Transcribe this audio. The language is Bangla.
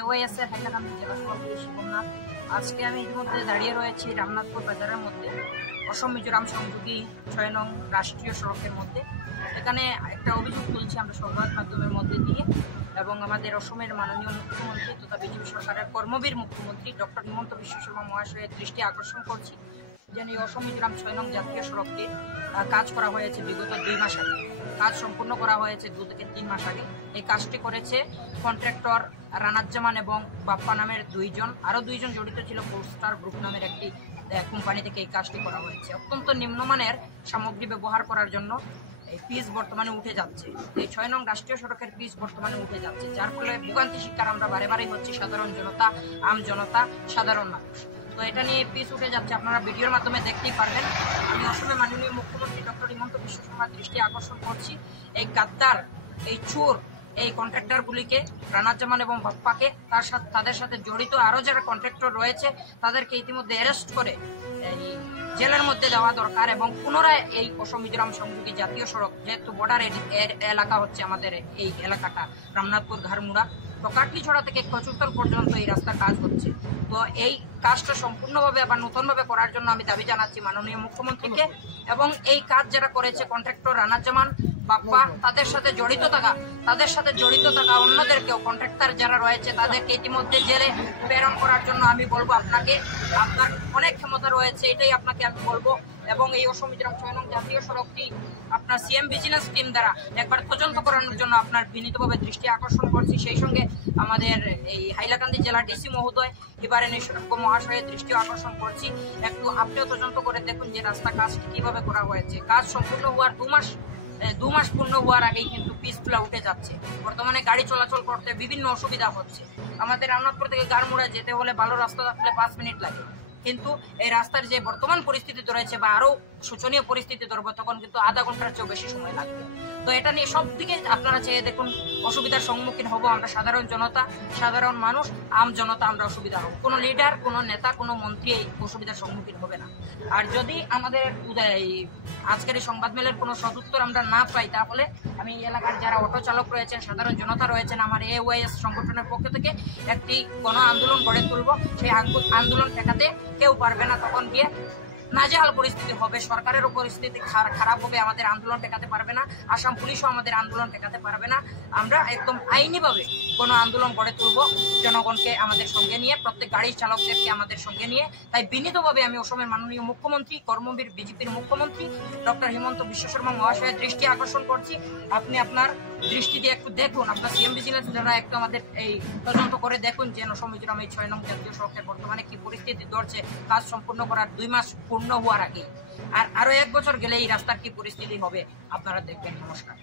এওয়াইএস এর হাইলাকান্দি জেলা সভাপতি শিবনাথ। আজকে আমি ইতিমধ্যে দাঁড়িয়ে রয়েছি রামনাথপুর বাজারের মধ্যে, অসম মিজোরাম সংযোগী 6 নং রাষ্ট্রীয় সড়কের মধ্যে। এখানে একটা অভিযোগ তুলছি আমরা সংবাদ মাধ্যমের মধ্যে দিয়ে, এবং আমাদের অসমের মাননীয় মুখ্যমন্ত্রী তথা বিজেপি সরকারের কর্মবীর মুখ্যমন্ত্রী ডক্টর হিমন্ত বিশ্ব শর্মা মহাশয়ের দৃষ্টি আকর্ষণ করছি যেন এই অসম মিজোরাম 6 নং জাতীয় সড়কটি কাজ করা হয়েছে বিগত 2 মাস আগে। কাজ সম্পূর্ণ করা হয়েছে 2 থেকে 3 মাস আগে। এই কাজটি করেছে কন্ট্রাক্টর রানাজ্জামান এবং বাপ্পা নামের 2 জন, আরো 2 জন জড়িত ছিল পোস্টার গ্রুপ নামের একটি কোম্পানি থেকে এই কাজটি করা হয়েছে। অত্যন্ত নিম্নমানের সামগ্রী ব্যবহার করার জন্য এই পিচ বর্তমানে উঠে যাচ্ছে, এই 6 নং রাষ্ট্রীয় সড়কের পিচ বর্তমানে উঠে যাচ্ছে, যার ফলে ভোগান্তি শিকার আমরা বারে বারেই হচ্ছি সাধারণ জনতা, আম জনতা, সাধারণ মানুষ। তো এটা নিয়ে পিচ উঠে যাচ্ছে, আপনারা ভিডিওর মাধ্যমে দেখতেই পারবেন। আমি অসমের মাননীয় মুখ্যমন্ত্রী ডক্টর হিমন্ত বিশ্ব শর্মার দৃষ্টি আকর্ষণ করছি, এই গাদ্দার, এই চোর, এই কন্ট্রাক্টরগুলিকে, রানাজ্জামান এবং বাপ্পাকে, তাদের সাথে জড়িত আরো যারা কন্ট্রাক্টর রয়েছে তাদেরকে ইতিমধ্যে অ্যারেস্ট করে এই জেলের মধ্যে দেওয়া দরকার, এবং পুনরায় এই অসম মিজোরাম সংযোগী জাতীয় সড়ক, যেহেতু বর্ডার এলাকা হচ্ছে আমাদের এই এলাকাটা, রামনাথপুর ঘাড়মুড়া, তো কাটলিছড়া থেকে কচুরতল পর্যন্ত এই রাস্তার কাজ হচ্ছে। তো এই কাজটা সম্পূর্ণভাবে আবার নতুনভাবে করার জন্য আমি দাবি জানাচ্ছি মাননীয় মুখ্যমন্ত্রীকে, এবং এই কাজ যারা করেছে কন্ট্রাক্টর রানাজ্জামান, বাপ্পা, তাদের সাথে জড়িত থাকা অন্যদেরকেও, কন্ট্রাক্টর যারা রয়েছে তাদেরকে ইতিমধ্যে জেলে প্রেরণ করার জন্য আমি বলবো আপনাকে, আপনার অনেক ক্ষমতা রয়েছে, এটাই আপনাকে আমি বলবো। এবং এই অসম মিজোরাম 6 নং জাতীয় সড়কটি আপনার সিএম ভিজিলেন্স টিম দ্বারা একবার তদন্ত করানোর জন্য আপনার বিনীতভাবে দৃষ্টি আকর্ষণ করছি। সেই সঙ্গে আমাদের এই হাইলাকান্দি জেলার ডিসি মহোদয় এবারে নিঃসর্গ মহাশয়ের দৃষ্টি আকর্ষণ করছি, একটু আপনিও তদন্ত করে দেখুন যে রাস্তা কাজটি কিভাবে করা হয়েছে। কাজ সম্পূর্ণ হওয়ার 2 মাস পূর্ণ হওয়ার আগেই কিন্তু পিচগুলা উঠে যাচ্ছে। বর্তমানে গাড়ি চলাচল করতে বিভিন্ন অসুবিধা হচ্ছে। আমাদের রামনাথপুর থেকে গাড়মুড়া যেতে হলে ভালো রাস্তা থাকলে 5 মিনিট লাগে, কিন্তু এই রাস্তার যে বর্তমান পরিস্থিতি রয়েছে বা আরো শোচনীয় পরিস্থিতি ধরবো তখন কিন্তু আধা ঘন্টার চেয়েও বেশি সময় লাগবে। তো এটা নিয়ে সব দিকে আপনারা চেয়ে দেখুন, অসুবিধার সম্মুখীন হব আমরা সাধারণ জনতা, সাধারণ মানুষ, আম জনতা, আমরা অসুবিধা হব। কোনো লিডার, কোনো নেতা, কোনো মন্ত্রী এই অসুবিধার সম্মুখীন হবে না। আর যদি আমাদের আজকের এই সংবাদ মেলের কোনো সদুত্তর আমরা না পাই, তাহলে আমি এলাকার যারা অটো চালক রয়েছেন, সাধারণ জনতা রয়েছেন, আমার এওয়াইএস সংগঠনের পক্ষ থেকে একটি গণ আন্দোলন গড়ে তুলব। সেই আন্দোলন ঠেকাতে কেউ পারবে না, তখন গিয়ে নাজেহাল পরিস্থিতি হবে, সরকারেরও পরিস্থিতি খারাপ হবে, আমাদের আন্দোলন ঠেকাতে পারবে না, আসাম পুলিশও আমাদের আন্দোলন ঠেকাতে পারবে না। আমরা একদম আইনিভাবে কোনো আন্দোলন গড়ে তুলব, জনগণকে আমাদের সঙ্গে নিয়ে, প্রত্যেক গাড়ি চালকদেরকে আমাদের সঙ্গে নিয়ে। তাই বিনীতভাবে আমি অসমের মাননীয় মুখ্যমন্ত্রী, কর্মবীর বিজেপির মুখ্যমন্ত্রী ডক্টর হিমন্ত বিশ্ব শর্মা মহাশয়ের দৃষ্টি আকর্ষণ করছি, আপনি আপনার দৃষ্টি দিয়ে একটু দেখুন, আপনার সিএম ভিজিলেন্স যারা একটু আমাদের এই তদন্ত করে দেখুন যে অসম মিজোরাম এই 6 নং জাতীয় সড়কের বর্তমানে কি পরিস্থিতি ধরছে কাজ সম্পূর্ণ করার 2 মাস পূর্ণ হওয়ার আগে। আর আরো 1 বছর গেলে এই রাস্তার কি পরিস্থিতি হবে আপনারা দেখবেন। নমস্কার।